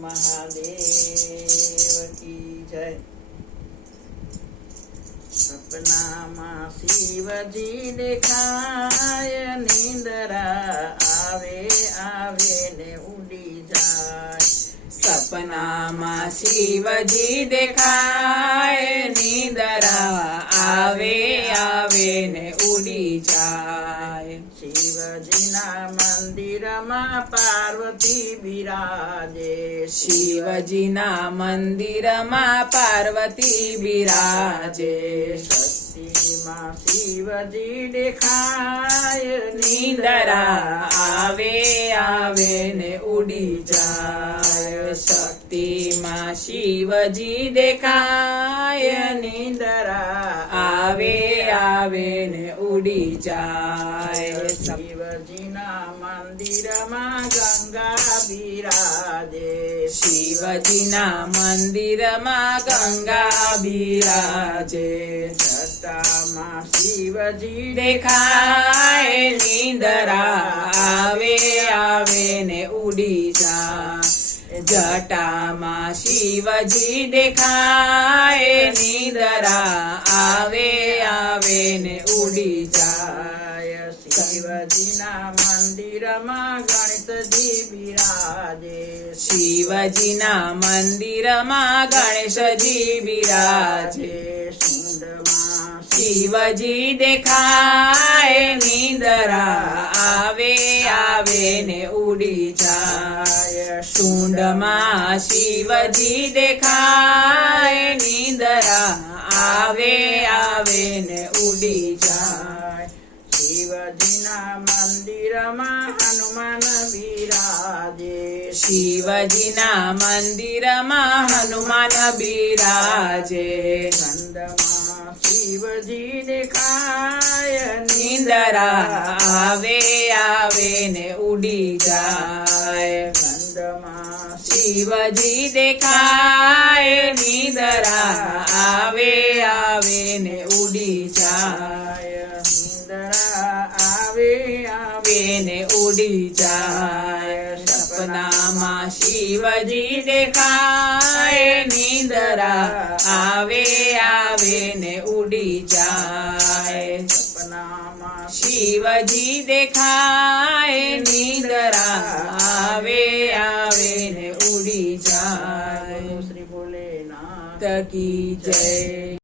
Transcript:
મહાદેવ કી જય। સપનામાં શિવજી દેખાય, નિંદરા આવે આવે ને ઉડી જાય। સપનામાં શિવજી દેખાય, નિંદરા આવે આવે ને ઉડી જાય। શિવજીના મંદિરમાં પાર્વતી બિરાજે, શિવજીના મંદિરમાં પાર્વતી બિરાજે। શક્તિમાં શિવજી દેખાય, નિંદરા આવે આવે ને ઉડી જાય। શક્તિમાં શિવજી દેખાય, નિંદરા આવે આવે ને ઉડી જાય। શિવજીના મંદિરમાં ગંગા બિરાજે, શિવજીના મંદિરમાં ગંગા બિરાજે। જટામાં શિવજી દેખાય, નિંદરા આવે આવે ને ઉડી જાય। જટામાં શિવજી દેખાય, નિંદરા આવે આવે ને ઉડી જાય। શિવજીના મંદિરમાં ગણેશજી બિરાજે, શિવજીના મંદિરમાં ગણેશજી બિરાજે। સુંદમાં શિવજી દેખાય, નિંદરા આવે આવે ને ઉડી જાય। શુંડમાં શિવજી દેખાય, નિંદરા આવે આવે ને ઉડી જાય। શિવજીના મંદિરમાં હનુમાન બિરાજે, શિવજીના મંદિરમાં હનુમાન બિરાજે। ગંધમાં શિવજી દેખાય, નિંદરા આવે આવે ને ઉડી જાય। ગંધમાં શિવજી દેખાય, નિંદરા આવે આવે ને ઉડી જાય। નિંદરા આવે આવે ને ઉડી જાય। સપનામાં શિવજી દેખાય, નિંદરા આવે આવે ને ઉડી જાય। સપનામાં શિવજી દેખાય, નિંદરા આવે આવે ને ઉડી જાય। શ્રી ભોલેનાથ કી જય।